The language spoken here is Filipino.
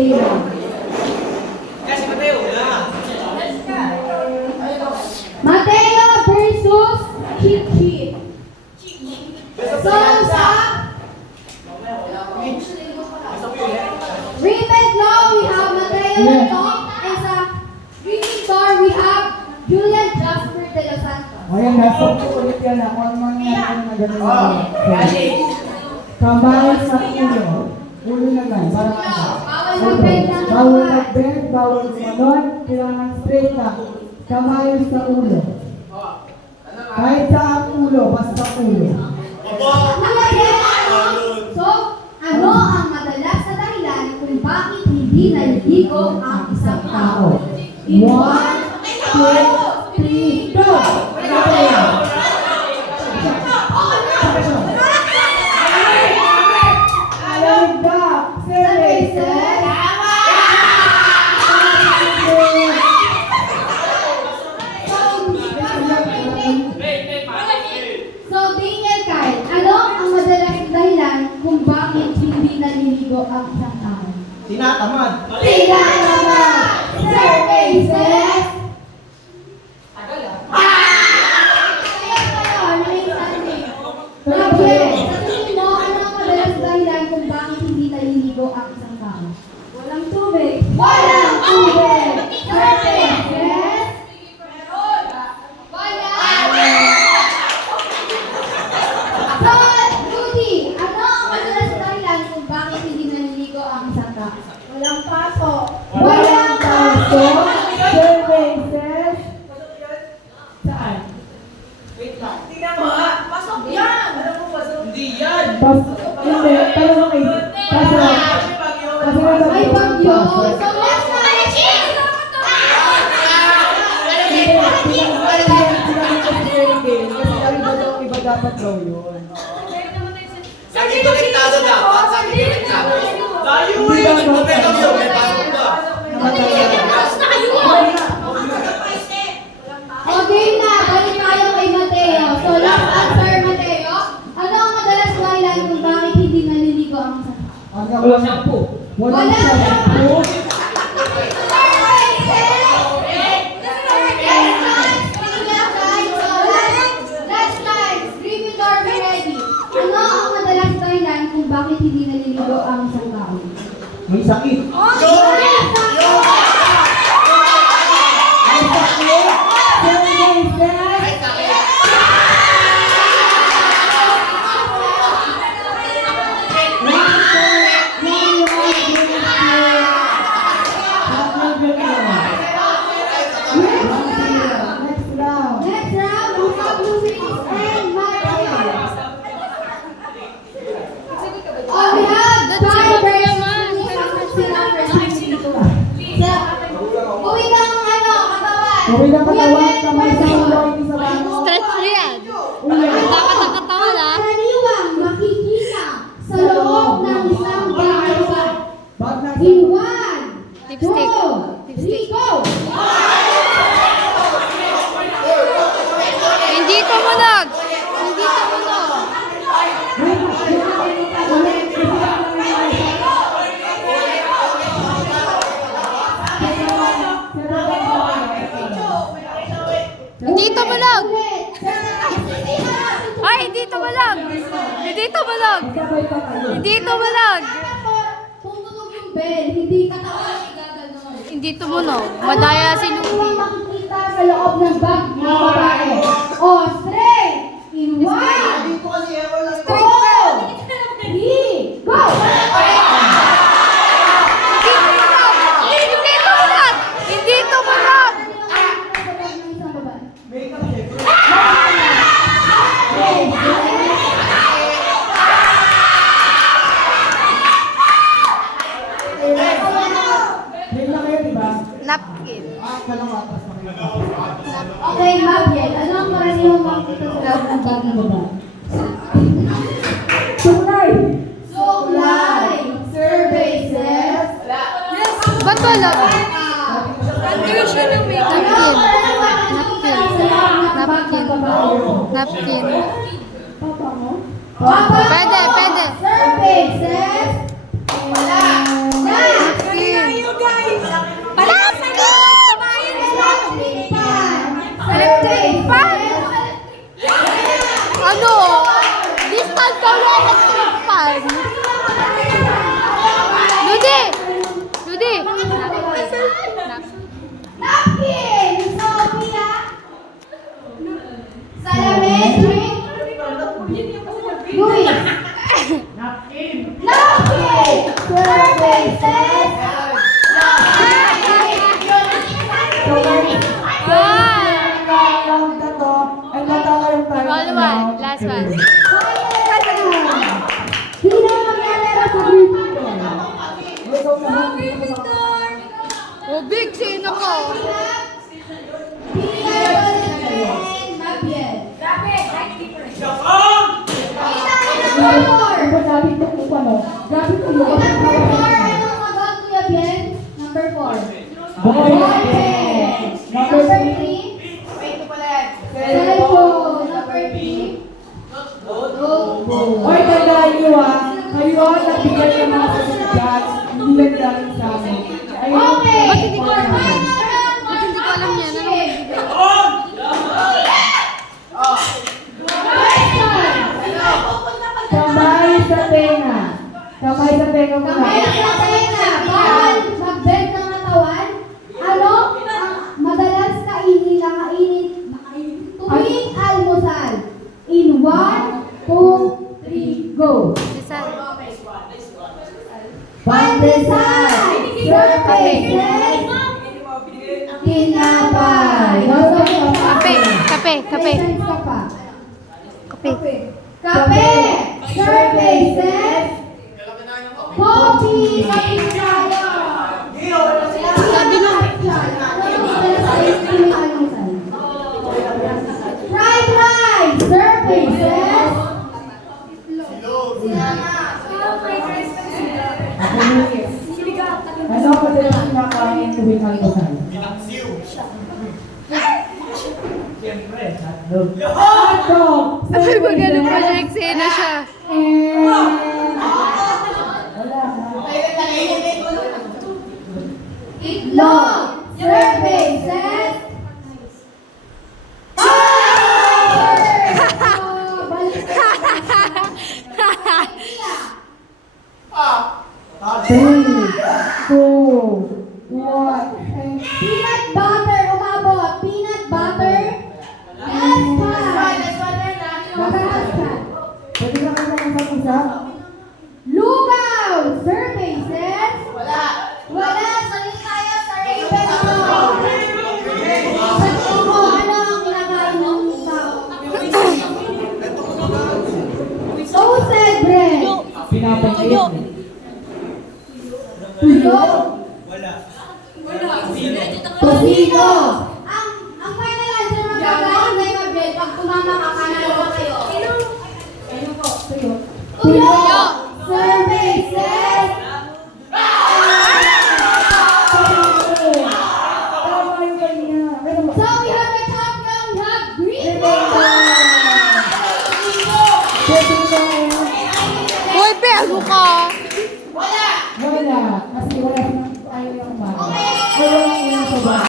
Kayla. Kasi Mateo na. Mateo versus Chichi. So, sa Ravenclaw, we have Mateo Latong. And sa Gryffindor, we have Julian Jasper de los Santos. Ayan, nasa po ulit yan ako. Ano mangyayari na gano'n? Kamay sa ulo. Ulo na lang. Para Bawal mag-bend ng bawal lupa. mag-bend, bawal gumanon. Kailangan straight lang. Kamay sa ulo. Kahit sa ang ulo, basta ulo. So, ano ang madalas na dahilan kung bakit hindi naliligo ang isang tao? 1, 2, 3, go! So, Daniel Kyle, ano ang madalas na dahilan kung bakit hindi naliligo ang isang tao? Tinatamad. Tinatamad! Services! Walang tubig! Walang tubig! Services! So, Rudy, ano ang madalas na dahilan kung bakit hindi naliligo ang isang tao? Walang paso! Walang paso! Services. Saan? Wait lang. Tingnan mo ha. Pasok yan. Alam mo pasok. Hindi yan. Hindi, pero okay. Kasi Ay, bagyo! So, let's iba dapat daw yun. Lagi konektado dapat. Lagi konektado. Layo eh. Nagpapetong yun. May pasok na. Okay na, balik tayo kay Mateo. So, last answer, Mateo. Ano ang madalas na dahilan kung bakit hindi naliligo ang isang tao? Walang shampoo. Walang shampoo. Bakit hindi naliligo ang isang tao? May sakit. Next round, we have Luis and Mario. Oh, we have tiebreakers. Uwi ng katawan. Uwi ng katawan, kamay sa ulo, hindi sa bano. Stretch yan. Ulo. Dapat ang katawan ha. Karaniwang makikita sa loob ng isang bahay. Bag na In 1, 2, Lipstick. 3, go! Hindi tumunog. Hindi tumunog. Hindi tumunog. Ay, hindi tumunog. Hindi tumunog. Hindi tumunog. Tumunog yung bell, hindi katawan igaganon. Hindi tumunog. Madaya si Ano Lucy. ang makikita sa loob ng bag ng babae? O, straight! In 1, 2, 3, go! Hindi tumunog. Hindi tumunog. Napkin. Okay, Mabiel, ano ang karaniwang makikita sa loob ng bag ng babae? Suklay! Suklay! Services! Ba't wala? Under siya ng makeup. Napkin. Napkin. Papa mo? Pwede, pwede. Services! Wala! Napkin. wala ka pan. Ludi! Ludi! Napkin! Sophia! Salamin! Drink! Luis! Napkin! Surfaces! All one. Last one. Sino maglalaro sa Gryffindor? Oh, big sino ko? Peter, and Mabiel. Number 4, anong sagot, Kuya Bien? Number 4. Number 3. Cellphone. Number 3. Notebook. Hoy, tandaan nyo kayo ang nagbigay ng mga sasagyan, hindi lang galing sa amin. Ayun, Okay. Ba't hindi ko alam yan? Final Ba't hindi ko alam yan? Ano Kamay sa tenga. Kamay sa tenga mo Kamay sa tenga. Bawal mag-bend ng katawan. Ano ang madalas kainin tuwing almusal? In 1, 2, 3, go! Listen. Pandesal! Surfaces! Tinapay! Kape. Kape. Kape. May sense ka pa. Kape. Kape! Surfaces! Coffee! Kape tayo! Sabi nung Fried rice! Surfaces! Ano pa din ang kinakain tuwing almusal? Hotdog! Ay, magaling pa siya. Eksena siya. Wala na. Itlog! Surfaces! Three, two, one, and Peanut butter, umabot. Peanut butter. Yes, Magkahaskan. pwede ka kaya ng isa? Lugaw. Surfaces. Wala. Salit tayo sa Ravenclaw. Sa tingin mo, ano ang kinakain ng tao? Toasted bread. Pinapagkit. Tuyo. Tosino. Ang final answer mo gagawin na yung bread. Pag tumama ka, panalo ka kayo. Tuyo. Surfaces. Tama yung kanya. So we have the champion, we have Gryffindor. Pwede ka Uy, pe, ano ka?